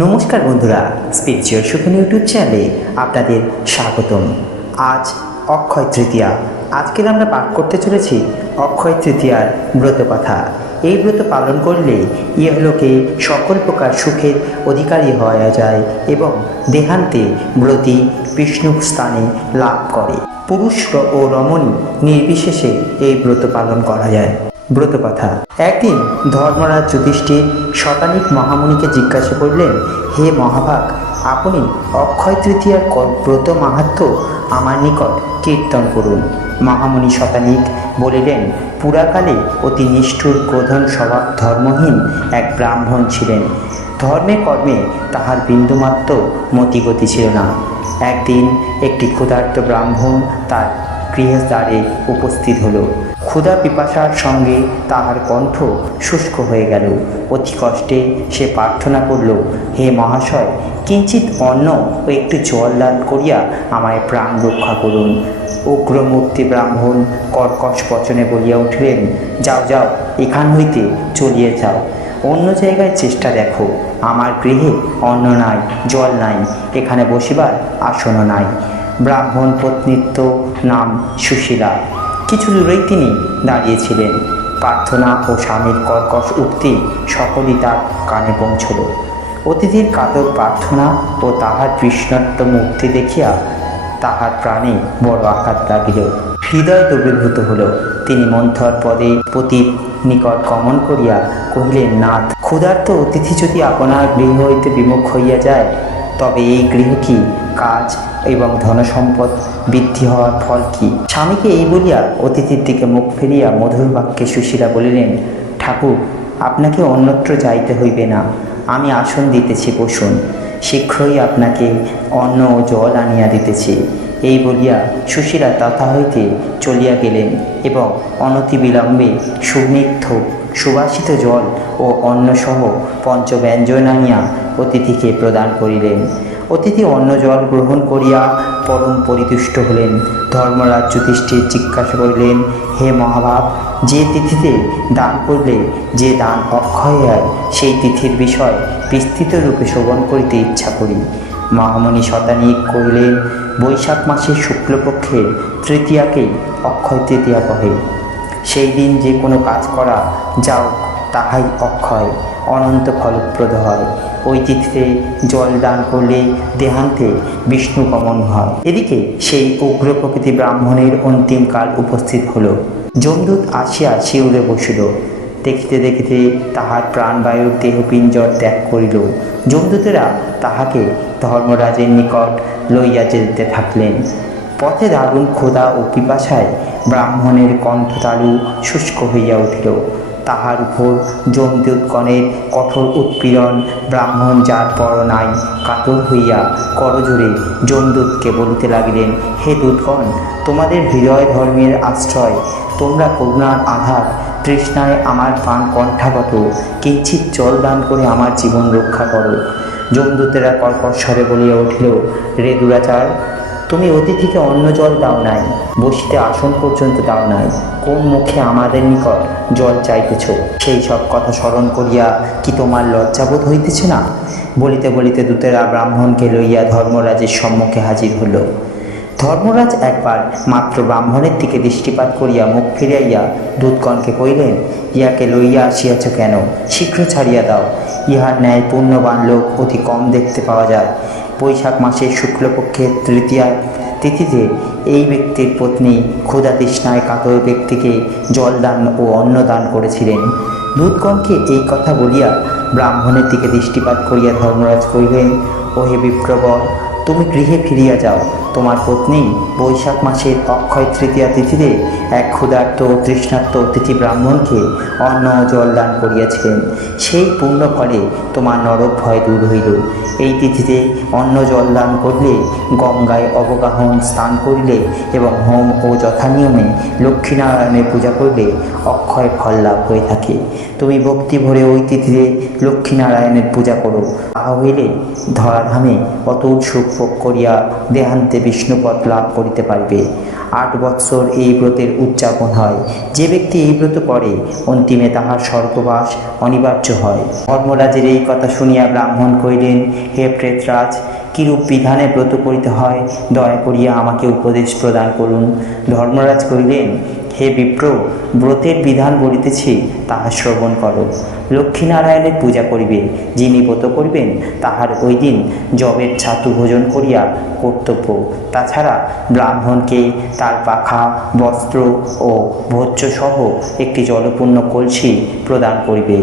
নমস্কার বন্ধুরা spiritual Sukhen YouTube চ্যানেলে আপনাদের স্বাগতম। আজ অক্ষয় তৃতীয়া। আজকের আমরা পাঠ করতে চলেছি অক্ষয় তৃতীয়ার ব্রত কথা। এই ব্রত পালন করলে ইহলোকে সকল প্রকার সুখের অধিকারী হওয়া যায় এবং দেহান্তে ব্রতী বিষ্ণু স্থানে লাভ করে। পুরুষ ও রমণী নির্বিশেষে এই ব্রত পালন করা যায়। ব্রত কথা একদিন ধর্মরাজ যুধিষ্ঠির শতানিক মহামুনিকে জিজ্ঞাসা করলেন, হে মহাভাগ, আপনি অক্ষয় তৃতীয়ার ব্রত মাহাত্ম আমার নিকট কীর্তন করুন। মহামুনি শতানিক বলিলেন, পুরাকালে অতি নিষ্ঠুর ক্রোধন স্বভাব ধর্মহীন এক ব্রাহ্মণ ছিলেন। ধর্মে কর্মে তাহার বিন্দুমাত্র মতিগতি ছিল না। একদিন একটি ক্ষুধার্ত ব্রাহ্মণ তার গৃহের দ্বারে উপস্থিত হলো। ক্ষুধা পিপাসার সঙ্গে তাহার কণ্ঠ শুষ্ক হয়ে গেল। অতি কষ্টে সে প্রার্থনা করল, হে মহাশয় কিঞ্চিত অন্ন ও একটু জল দান করিয়া আমায় প্রাণ রক্ষা করুন। উগ্রমূর্তি ব্রাহ্মণ কর্কশ বচনে বলিয়া উঠিলেন, যাও যাও, এখান হইতে চলিয়ে যাও। অন্য জায়গায় চেষ্টা দেখো, আমার গৃহে অন্ন নাই, জল নাই, এখানে বসিবার আসনও নাই। ব্রাহ্মণ পত্নীত্ব নাম সুশীলা। কিছু দূরেই তিনি দাঁড়িয়েছিলেন। প্রার্থনা ও স্বামীর কর্কশ উক্তি সকলই তার কানে পৌঁছল। অতিথির কাতর প্রার্থনা ও তাহার কৃষ্ণত্ব মূর্তি দেখিয়া তাহার প্রাণে বড় আঘাত লাগিল। হৃদয় দ্রবীভূত হল। তিনি মন্থর পদে পতির নিকট গমন করিয়া কহিলেন, নাথ, ক্ষুধার্ত অতিথি যদি আপনার গৃহ হইতে বিমুখ হইয়া যায় তবে এই গৃহ কি? কাজ এবং ধনসম্পদ বৃদ্ধি হওয়ার ফল কি? স্বামীকে এই বলিয়া অতিথির দিকে মুখ ফিরিয়া মধুর বাক্যে সুশীলা বলিলেন, ঠাকুর, আপনাকে অন্যত্র যাইতে হইবে না। আমি আসন দিতেছি বসুন। শীঘ্রই আপনাকে অন্ন ও জল আনিয়া দিতেছি। এই বলিয়া সুশীলা তথা হইতে চলিয়া গেলেন এবং অনতি বিলম্বে সুমিগ্ধ সুবাসিত জল ও অন্নসহ পঞ্চব্যঞ্জন আনিয়া অতিথিকে প্রদান করিলেন। অতিথি অন্ন জল গ্রহণ করিয়া পরম পরিতুষ্ট হলেন। ধর্মরাজ যুধিষ্ঠির জিজ্ঞাসা করিলেন, হে মহাভাব, যে তিথিতে দান করলে যে দান অক্ষয় হয়, সেই তিথির বিষয় বিস্তৃত রূপে শোভন করিতে ইচ্ছা করি। মহামণি শতানিক কহিলেন, বৈশাখ মাসের শুক্লপক্ষের তৃতীয়াকেই অক্ষয় তৃতীয়া কহে। সেই দিন যে কোনো কাজ করা যাও তাহাই অক্ষয়। অনন্ত ফলপ্রদ হয়। ওই তিথিতে জল দান করলে দেহান্তে বিষ্ণু গমন হয়। এদিকে সেই উগ্র প্রকৃতি ব্রাহ্মণের অন্তিম কাল উপস্থিত হলো। যমদূত আসিয়া শিউরে বসিল। দেখিতে দেখিতে তাহার প্রাণবায়ুর দেহপিঞ্জর ত্যাগ করিল। যমদূতেরা তাহাকে ধর্মরাজের নিকট লইয়া যেতে থাকলেন। পথে দারুণ ক্ষুধা ও পিপাসায় ব্রাহ্মণের কণ্ঠতালু শুষ্ক হইয়া উঠিল। তাহার উপর যমদূতগণের কঠোর উৎপীড়ন ব্রাহ্মণ যার পর নাই। কাতর হইয়া করজোরে যমদূতকে বলিতে লাগিলেন, হে দূতগণ, তোমাদের হৃদয় ধর্মের আশ্রয়, তোমরা করুণার আধার, তৃষ্ণায় আমার প্রাণ কণ্ঠাগত কিঞ্চিত জল দান করে আমার জীবন রক্ষা করো। যমদূতেরা কর্কশ্বরে বলিয়া উঠিল, রে দুরাচার তুমি অতিথিকে অন্ন জল দাও নাই, বসিতে আসন পর্যন্ত দাও নাই। কোন মুখে আমাদের নিকট জল চাইতেছ? সেই সব কথা স্মরণ করিয়া কি তোমার লজ্জাবোধ হইতেছে না? বলিতে বলিতে দূতেরা ব্রাহ্মণকে লইয়া ধর্মরাজের সম্মুখে হাজির হল। ধর্মরাজ একবার মাত্র ব্রাহ্মণের দিকে দৃষ্টিপাত করিয়া মুখ ফিরাইয়া দূতগণকে কইলেন ইহাকে লইয়া আসিয়াছ কেন? শীঘ্র ছাড়িয়া দাও। ইহার ন্যায় পূর্ণবান লোক অতি কম দেখতে পাওয়া যায়। বৈশাখ মাসের শুক্লপক্ষের তৃতীয়া তিথিতে এই ব্যক্তির পত্নী ক্ষুধা তৃষ্ণায় কাতর ব্যক্তিকে জল দান ও অন্ন দান করেছিলেন। দূতগণকে এই কথা বলিয়া ব্রাহ্মণের দিকে দৃষ্টিপাত করিয়া ধর্মরাজ কহিলেন, ওহে বিপ্রবর তুমি গৃহে ফিরিয়া যাও। তোমার পত্নী বৈশাখ মাসের অক্ষয় তৃতীয়া তিথিতে এক ক্ষুধার্ত তৃষ্ণার্ত অতিথি ব্রাহ্মণকে অন্ন জল দান করিয়াছিলেন। সেই পুণ্য ফলে তোমার নরক ভয় দূর হইল। এই তিথিতে অন্ন জল দান করলে গঙ্গায় অবগাহন স্নান করিলে এবং হোম ও যথানিয়মে লক্ষ্মীনারায়ণের পূজা করলে অক্ষয় ফল লাভ হয়ে থাকে। তুমি ভক্তি ভরে ওই তিথিতে লক্ষ্মীনারায়ণের পূজা করো। তাহা হইলে ধরাধামে অতুল সুখ করিয়া দেহান্তে বিষ্ণুপদ লাভ করিতে পারবে। আট বৎসর এই ব্রতের উদযাপন হয়। যে ব্যক্তি এই ব্রত করে, অন্তিমে তাহার স্বর্গবাস অনিবার্য হয়। ধর্মরাজের এই কথা শুনিয়া ব্রাহ্মণ কহিলেন, হে প্রেতরাজ, কিরূপ বিধানে ব্রত করিতে হয়? দয়া করিয়া আমাকে উপদেশ প্রদান করুন। ধর্মরাজ কহিলেন হে বিপ্র, ব্রতের বিধান বলিতেছি তাহা শ্রবণ করো। লক্ষ্মীনারায়ণের পূজা করিবে, যিনি ব্রত করিবেন, তাহার ওই দিন জবের ছাতু ভোজন করিয়া কর্তব্য। তাছাড়া ব্রাহ্মণকে তার পাখা, বস্ত্র ও ভোজ্য সহ একটি জলপূর্ণ কলসি প্রদান করিবে।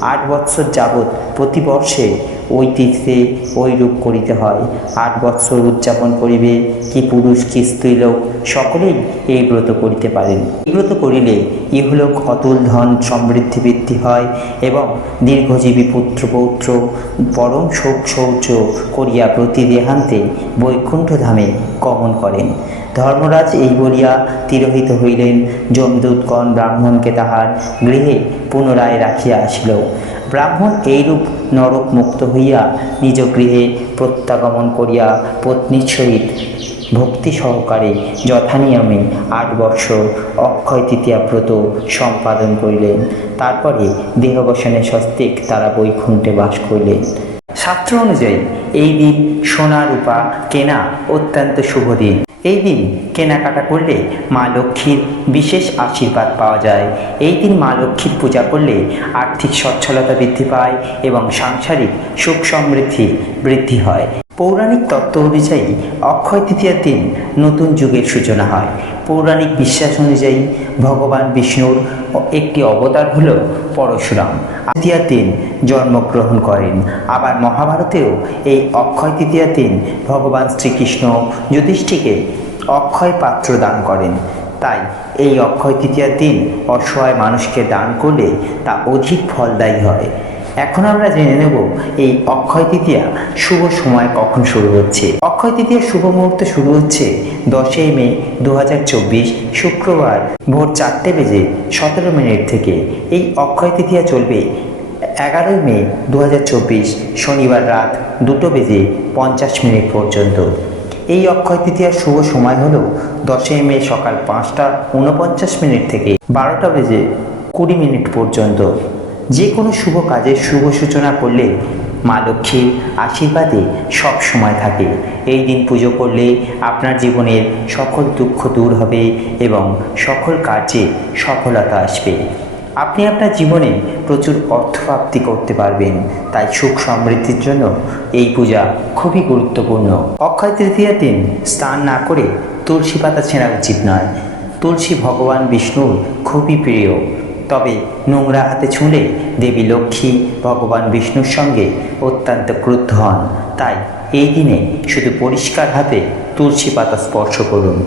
আট বৎসর যাবৎ প্রতি বর্ষে ওই তিথিতে ওই রূপ করিতে হয়। আট বৎসর উদযাপন করিবে, কি পুরুষ, কি স্ত্রীলোক সকলেই এই ব্রত করিতে পারেন। এই ব্রত করিলে ইহলোক অতুল ধন সমৃদ্ধি বৃদ্ধি হয় এবং দীর্ঘজীবী পুত্র পৌত্র পরম শোক শৌচ করিয়া প্রতি দেহান্তে বৈকুণ্ঠ ধামে গমন করেন। ধর্মরাজ এই বলিয়া তিরোহিত হইলেন। যমদূতগণ ব্রাহ্মণকে তাহার গৃহে পুনরায় রাখিয়া আসিল। ব্রাহ্মণ এইরূপ নরক মুক্ত হইয়া নিজ গৃহে প্রত্যাগমন করিয়া পত্নীর সহিত ভক্তি সহকারে যথানিয়মে আট বর্ষ অক্ষয় তৃতীয়া ব্রত সম্পাদন করিলেন। তারপরে দেহবসনে স্বস্তিক তারা বৈকুণ্ঠে বাস করিলেন। শাস্ত্র অনুযায়ী এই দিন সোনা রূপা কেনা অত্যন্ত শুভ দিন। এই দিন কেনাকাটা করলে মা লক্ষ্মীর বিশেষ আশীর্বাদ পাওয়া যায়। এই দিন মা লক্ষ্মীর পূজা করলে আর্থিক সচ্ছলতা বৃদ্ধি পায় এবং সাংসারিক সুখ সমৃদ্ধি বৃদ্ধি হয়। পৌরাণিক তত্ত্ব অনুযায়ী অক্ষয় তৃতীয়ার দিন নতুন যুগের সূচনা হয়। পৌরাণিক বিশ্বাস অনুযায়ী ভগবান বিষ্ণুর একটি অবতার হল পরশুরাম। তৃতীয়ার দিন জন্মগ্রহণ করেন। আবার মহাভারতেও এই অক্ষয় তৃতীয়া দিন ভগবান শ্রীকৃষ্ণ যুধিষ্ঠিকে অক্ষয় পাত্র দান করেন। তাই এই অক্ষয় তৃতীয়ার দিন অসহায় মানুষকে দান করলে তা অধিক ফলদায়ী হয়। এখন আমরা জেনে নেব এই অক্ষয় তৃতীয়া শুভ সময় কখন শুরু হচ্ছে। অক্ষয় তৃতীয়া শুভ মুহূর্ত শুরু হচ্ছে দশই মে দু হাজার চব্বিশ শুক্রবার ভোর চারটে বেজে সতেরো মিনিট থেকে। এই অক্ষয় তৃতীয়া চলবে এগারোই মে দু হাজার চব্বিশ শনিবার রাত দুটো বেজে পঞ্চাশ মিনিট পর্যন্ত। এই অক্ষয় তৃতীয়ার শুভ সময় হল দশই মে সকাল পাঁচটা উনপঞ্চাশ মিনিট থেকে বারোটা বেজে কুড়ি মিনিট পর্যন্ত। যে কোনো শুভ কাজের শুভ সূচনা করলে মা লক্ষ্মীর আশীর্বাদে সব সময় থাকে। এই দিন পুজো করলে আপনার জীবনের সকল দুঃখ দূর হবে এবং সকল কার্যে সফলতা আসবে। আপনি আপনার জীবনে প্রচুর অর্থপ্রাপ্তি করতে পারবেন। তাই সুখ সমৃদ্ধির জন্য এই পূজা খুবই গুরুত্বপূর্ণ। অক্ষয় তৃতীয়ার দিন স্নান না করে তুলসী পাতা ছেঁড়া উচিত নয়। তুলসী ভগবান বিষ্ণুর খুবই প্রিয়। তবে নোংরা হাতে ছুঁড়ে দেবী লক্ষ্মী, ভগবান বিষ্ণুর সঙ্গে অত্যন্ত ক্রুদ্ধ হন। তাই এই দিনে শুধু পরিষ্কার হাতে তুলসী পাতা স্পর্শ করুন।